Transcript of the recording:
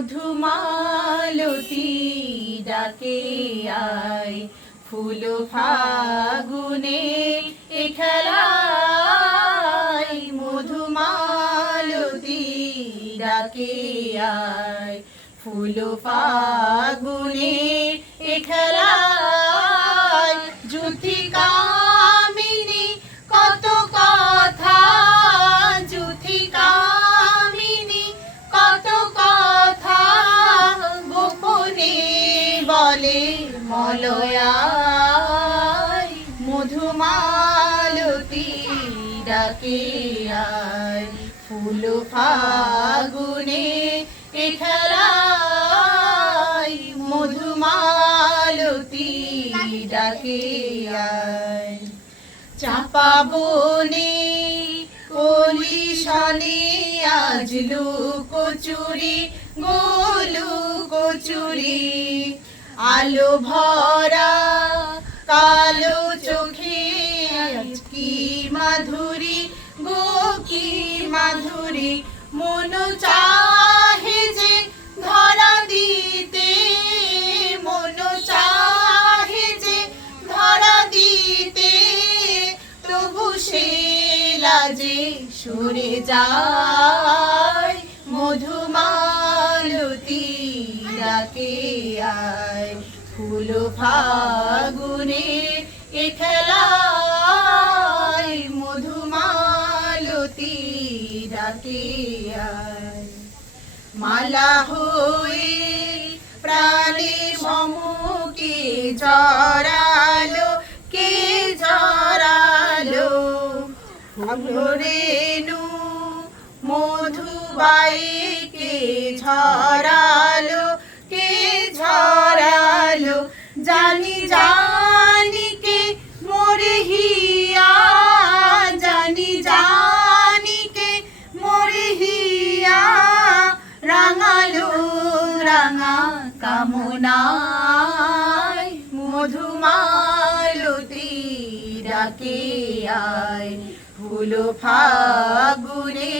মধুমালতী ডাকে আয়, ফুল ফাগুনে এ খেলায়। মধুমালতী ডাকে আয়, ফুল ফাগুনে এ খেলায়। যুথিকামিনী কত কথা, যুথিকামিনী কত কথা, গোপনে বলে মলয়ায়। মধুমালতী ডাকে আয়, ফুল ফাগুনে এ খেলায়। মধুমালতী ডাকে আয়। চাপা বনে কলি শনে আজ লুকোচুরি, লুকোচুরি। আলো ভরা কালো চোখে আজ কি মাধুরী গো, কি মাধুরী। মন চাহে যে ধরা দিতে, মন চাহে যে ধরা দিতে, তবু সে লাজে সরে যায়। মধুমালতী ডাকে আয়, ফুল ফাগুনে এ খেলায়। মধুমালতী ডাকে আয়। মালা হয়ে প্রাণে মমকে জড়ালো, কে জড়ালো। রেণু মধুবাইকে ঝরালো, কে ঝরালো। জানি জানি কে মোরে হিয়া, জানি জানি কে মোরে হিয়া। রাঙালো রাঙা কামনায়, মধুমালতী ডাকে আয়, ফুল ফাগুনে